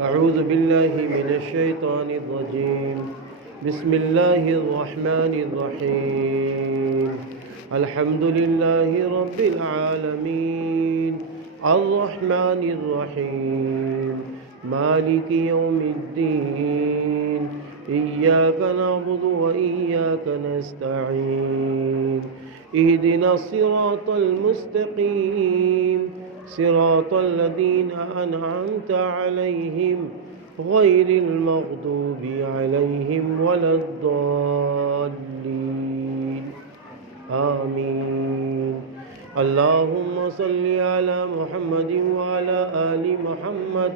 أعوذ بالله من الشيطان الرجيم. بسم الله الرحمن الرحيم. الحمد لله رب العالمين الرحمن الرحيم مالك يوم الدين إياك نعبد وإياك نستعين اهدنا الصراط المستقيم صراط الذين أنعمت عليهم غير المغضوب عليهم ولا الضالين آمين. اللهم صل على محمد وعلى آل محمد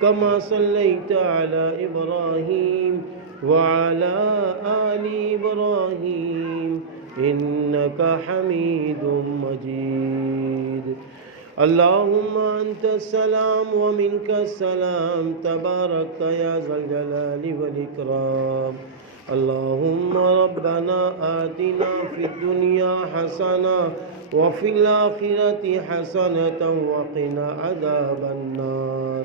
كما صليت على إبراهيم وعلى آل إبراهيم إنك حميد مجيد. اللهم أنت السلام ومنك السلام تبارك يا ذا الجلال والإكرام. اللهم ربنا آتنا في الدنيا حسنة وفي الآخرة حسنة وقنا عذاب النار.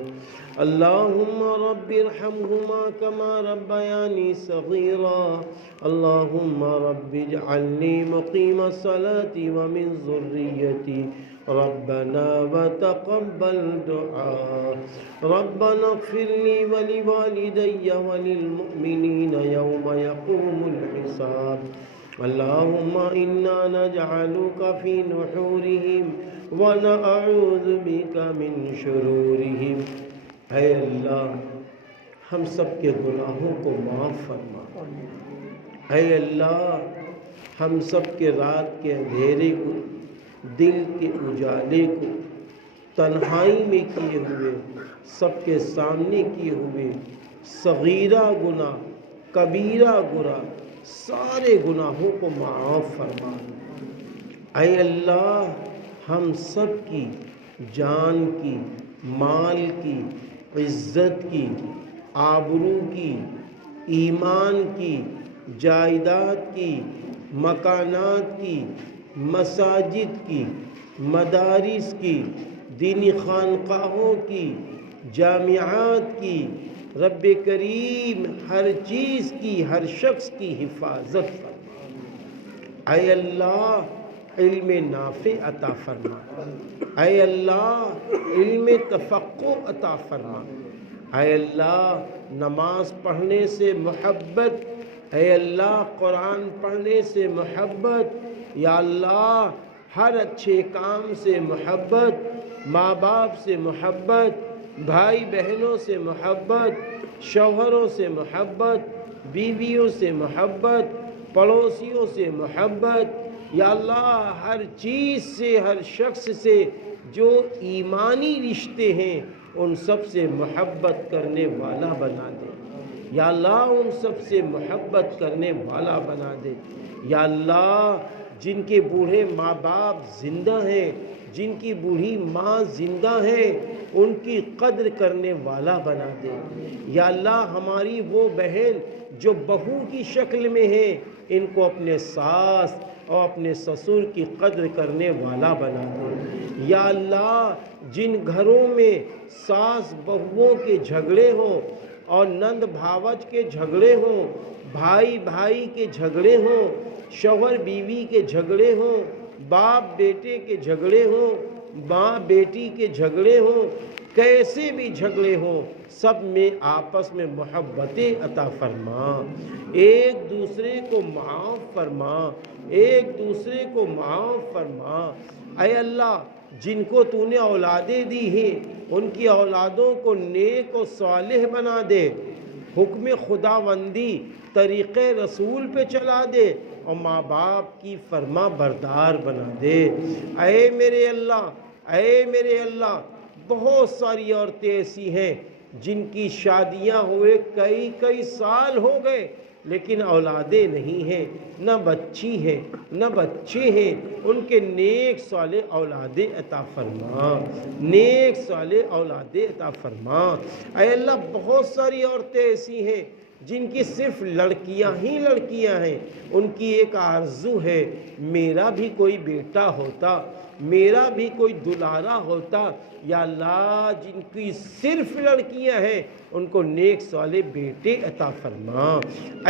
اللهم رب ارحمهما كما ربياني صغيرا. اللهم رب اجعلني مقيم الصلاة ومن ذريتي ربنا وتقبل دعاء. ربنا اغفر لي ولوالدي وللمؤمنين يوم يقوم الحساب. اللهم إنا نجعلك في نحورهم ونعوذ بك من شرورهم. اے اللہ ہم سب کے گناہوں کو معاف فرما. اے اللہ ہم سب کے رات کے اندھیرے کو، دل کے اجالے کو، تنہائی میں کیے ہوئے، سب کے سامنے کیے ہوئے صغیرہ گناہ، کبیرہ گناہ، سارے گناہوں کو معاف فرما. اے اللہ ہم سب کی جان کی، مال کی، عزت کی، آبرو کی، ایمان کی، جائیداد کی، مکانات کی، مساجد کی، مدارس کی، دینی خانقاہوں کی، جامعات کی، رب کریم ہر چیز کی، ہر شخص کی حفاظت فرما. اے اللہ علم نافع عطا فرما. اے اللہ علم تفقہ عطا فرما. اے اللہ نماز پڑھنے سے محبت، اے اللہ قرآن پڑھنے سے محبت، یا اللہ ہر اچھے کام سے محبت، ماں باپ سے محبت، بھائی بہنوں سے محبت، شوہروں سے محبت، بیویوں سے محبت، پڑوسیوں سے محبت، یا اللہ ہر چیز سے، ہر شخص سے جو ایمانی رشتے ہیں ان سب سے محبت کرنے والا بنا دے. یا اللہ ان سب سے محبت کرنے والا بنا دے. یا اللہ جن کے بوڑھے ماں باپ زندہ ہیں، جن کی بوڑھی ماں زندہ ہیں، ان کی قدر کرنے والا بنا دے. یا اللہ ہماری وہ بہن جو بہو کی شکل میں ہیں، ان کو اپنے ساس اور اپنے سسر کی قدر کرنے والا بنا دے. یا اللہ جن گھروں میں ساس بہوؤں کے جھگڑے ہوں اور نند بھاوج کے جھگڑے ہوں، بھائی بھائی کے جھگڑے ہوں، شوہر بیوی کے جھگڑے ہوں، باپ بیٹے کے جھگڑے ہوں، ماں بیٹی کے جھگڑے ہوں، کیسے بھی جھگڑے ہوں، سب میں آپس میں محبتیں عطا فرما. ایک دوسرے کو معاف فرما. ایک دوسرے کو معاف فرما. اے اللہ جن کو تو نے اولادیں دی ہیں ان کی اولادوں کو نیک و صالح بنا دے، حکم خداوندی طریقے رسول پہ چلا دے اور ماں باپ کی فرما بردار بنا دے. اے میرے اللہ، اے میرے اللہ بہت ساری عورتیں ایسی ہیں جن کی شادیاں ہوئے کئی سال ہو گئے لیکن اولادیں نہیں ہیں، نہ بچی ہیں نہ بچے ہیں. ان کے نیک صالح اولادیں عطا فرما. نیک صالح اولادیں عطا فرما. اے اللہ بہت ساری عورتیں ایسی ہیں جن کی صرف لڑکیاں ہی لڑکیاں ہیں، ان کی ایک آرزو ہے میرا بھی کوئی بیٹا ہوتا، میرا بھی کوئی دلارا ہوتا۔ یا اللہ جن کی صرف لڑکیاں ہیں ان کو نیک صالح بیٹے عطا فرما۔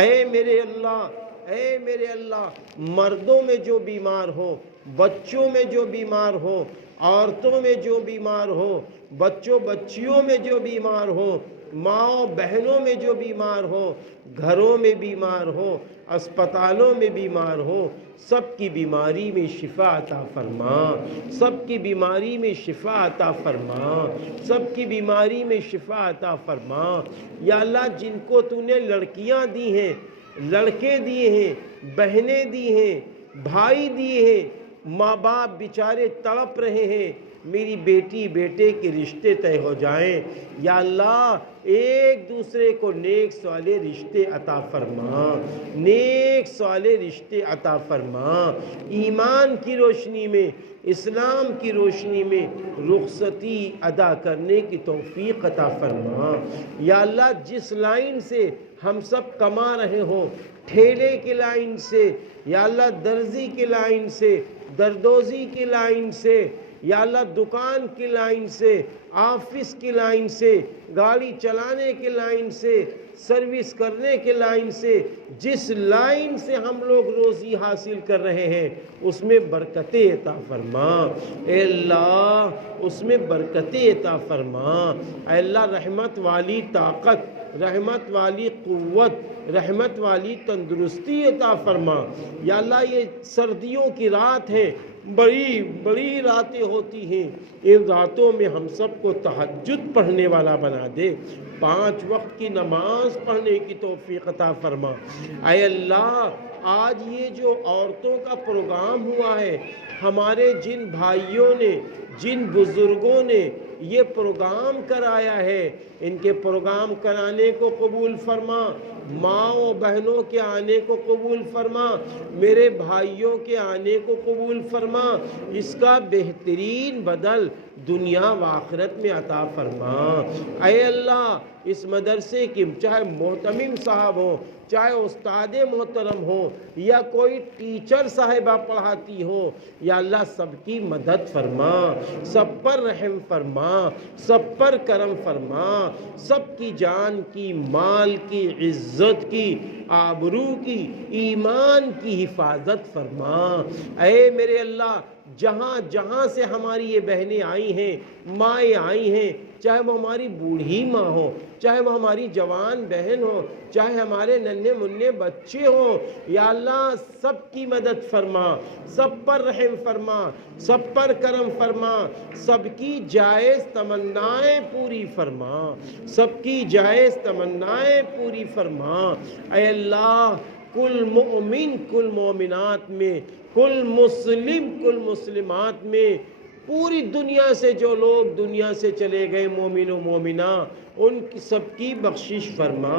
اے میرے اللہ، اے میرے اللہ، مردوں میں جو بیمار ہو، بچوں میں جو بیمار ہو، عورتوں میں جو بیمار ہو، بچوں بچیوں میں جو بیمار ہو، ماں بہنوں میں جو بیمار ہو، گھروں میں بیمار ہو، اسپتالوں میں بیمار ہو، سب کی بیماری میں شفا عطا فرما، سب کی بیماری میں شفا عطا فرما، سب کی بیماری میں شفا عطا فرما۔ یا اللہ جن کو تو نے لڑکیاں دی ہیں، لڑکے دیے ہیں، بہنیں دی ہیں، بھائی دیے ہیں، ماں باپ بیچارے تڑپ رہے ہیں، میری بیٹی بیٹے کے رشتے طے ہو جائیں۔ یا اللہ ایک دوسرے کو نیک صالح رشتے عطا فرما، نیک صالح رشتے عطا فرما، ایمان کی روشنی میں، اسلام کی روشنی میں رخصتی ادا کرنے کی توفیق عطا فرما۔ یا اللہ جس لائن سے ہم سب کما رہے ہوں، ٹھیلے کی لائن سے، یا اللہ درزی کی لائن سے، دردوزی کی لائن سے، یا اللہ دکان کی لائن سے، آفس کی لائن سے، گاڑی چلانے کی لائن سے، سروس کرنے کی لائن سے، جس لائن سے ہم لوگ روزی حاصل کر رہے ہیں اس میں برکتیں عطا فرما۔ اے اللہ اس میں برکتیں عطا فرما۔ اے اللہ رحمت والی طاقت، رحمت والی قوت، رحمت والی تندرستی عطا فرما۔ یا اللہ یہ سردیوں کی رات ہے، بڑی بڑی راتیں ہوتی ہیں، ان راتوں میں ہم سب کو تہجد پڑھنے والا بنا دے، 5 وقت کی نماز پڑھنے کی توفیق عطا فرما۔ اے اللہ آج یہ جو عورتوں کا پروگرام ہوا ہے، ہمارے جن بھائیوں نے، جن بزرگوں نے یہ پروگرام کرایا ہے، ان کے پروگرام کرانے کو قبول فرما، ماں و بہنوں کے آنے کو قبول فرما، میرے بھائیوں کے آنے کو قبول فرما، اس کا بہترین بدل دنیا و آخرت میں عطا فرما۔ اے اللہ اس مدرسے کی چاہے محتمم صاحب ہو، چاہے استاد محترم ہو، یا کوئی ٹیچر صاحبہ پڑھاتی ہو، یا اللہ سب کی مدد فرما، سب پر رحم فرما، سب پر کرم فرما، سب کی جان کی، مال کی، عزت کی، آبرو کی، ایمان کی حفاظت فرما۔ اے میرے اللہ جہاں جہاں سے ہماری یہ بہنیں آئی ہیں، مائیں آئی ہیں، چاہے وہ ہماری بوڑھی ماں ہو، چاہے وہ ہماری جوان بہن ہو، چاہے ہمارے ننھے منھے بچے ہوں، یا اللہ سب کی مدد فرما، سب پر رحم فرما، سب پر کرم فرما، سب کی جائز تمنائیں پوری فرما، سب کی جائز تمنائیں پوری فرما۔ اے اللہ کل مومن، کل مومنات میں، کل مسلم، کل مسلمات میں، پوری دنیا سے جو لوگ دنیا سے چلے گئے مومن و مومنہ، ان سب کی بخشش فرما،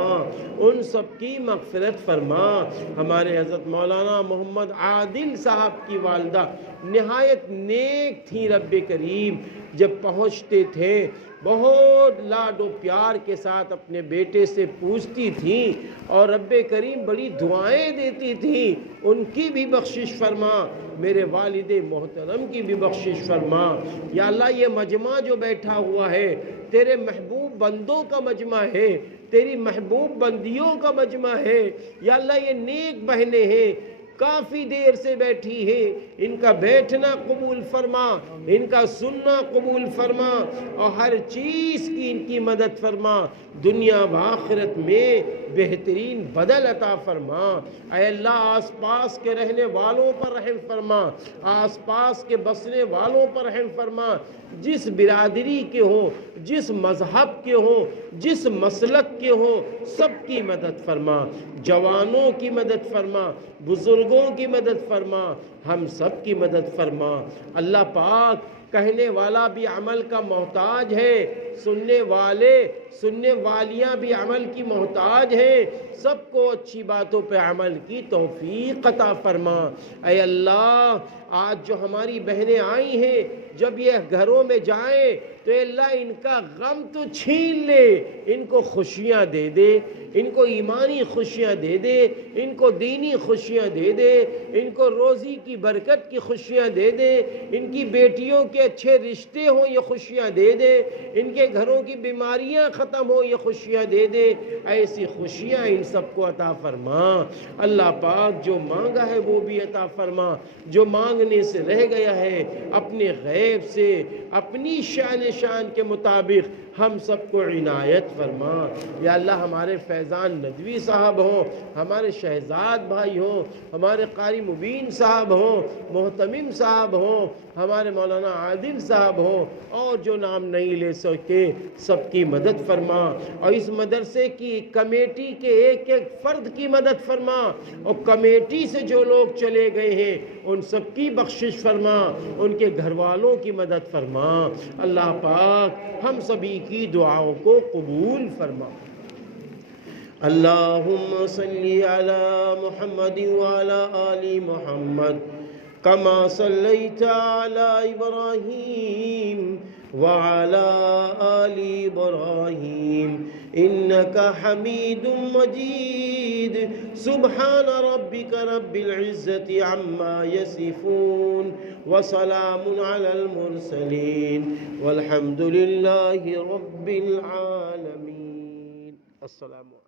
ان سب کی مغفرت فرما۔ ہمارے حضرت مولانا محمد عادل صاحب کی والدہ نہایت نیک تھی، رب کریم جب پہنچتے تھے بہت لاڈ و پیار کے ساتھ اپنے بیٹے سے پوچھتی تھیں، اور رب کریم بڑی دعائیں دیتی تھیں، ان کی بھی بخشش فرما، میرے والد محترم کی بھی بخشش فرما۔ یا اللہ یہ مجمع جو بیٹھا ہوا ہے تیرے محبوب بندوں کا مجمع ہے، تیری محبوب بندیوں کا مجمع ہے، یا اللہ یہ نیک بہنیں ہیں، کافی دیر سے بیٹھی ہے، ان کا بیٹھنا قبول فرما، ان کا سننا قبول فرما، اور ہر چیز کی ان کی مدد فرما، دنیا و آخرت میں بہترین بدل عطا فرما۔ اے اللہ آس پاس کے رہنے والوں پر رحم فرما، آس پاس کے بسنے والوں پر رحم فرما، جس برادری کے ہوں، جس مذہب کے ہوں، جس مسلک کے ہوں، سب کی مدد فرما، جوانوں کی مدد فرما، بزرگوں کی مدد فرما، ہم سب کی مدد فرما۔ اللہ پاک کہنے والا بھی عمل کا محتاج ہے، سننے والیاں بھی عمل کی محتاج ہیں، سب کو اچھی باتوں پہ عمل کی توفیق عطا فرما۔ اے اللہ آج جو ہماری بہنیں آئی ہیں، جب یہ گھروں میں جائیں تو اے اللہ ان کا غم تو چھین لے، ان کو خوشیاں دے دے، ان کو ایمانی خوشیاں دے دے، ان کو دینی خوشیاں دے دے، ان کو روزی کی برکت کی خوشیاں دے دے، ان کی بیٹیوں کے اچھے رشتے ہوں یہ خوشیاں دے دے، ان کے گھروں کی بیماریاں ختم ہوں یہ خوشیاں دے دے، ایسی خوشیاں ان سب کو عطا فرما۔ اللہ پاک جو مانگا ہے وہ بھی عطا فرما، جو مانگنے سے رہ گیا ہے اپنے غیب سے اپنی شان کے مطابق ہم سب کو عنایت فرما۔ یا اللہ ہمارے فیضان ندوی صاحب ہوں، ہمارے شہزاد بھائی ہوں، ہمارے قاری مبین صاحب ہوں، محتمم صاحب ہوں، ہمارے مولانا عادل صاحب ہوں، اور جو نام نہیں لے سکے سب کی مدد فرما، اور اس مدرسے کی کمیٹی کے ایک ایک فرد کی مدد فرما، اور کمیٹی سے جو لوگ چلے گئے ہیں ان سب کی بخشش فرما، ان کے گھر والوں کی مدد فرما۔ اللہ پاک ہم سبھی کی دعاؤں کو قبول فرما۔ اللہم صلی علی محمد وعلی آل محمد کما صلیت علی ابراہیم وعلی آل ابراہیم انک حمید مجید سبحان ربک رب العزت عما یصفون وسلام علی المرسلین والحمد للہ رب العالمین۔ السلام علیکم۔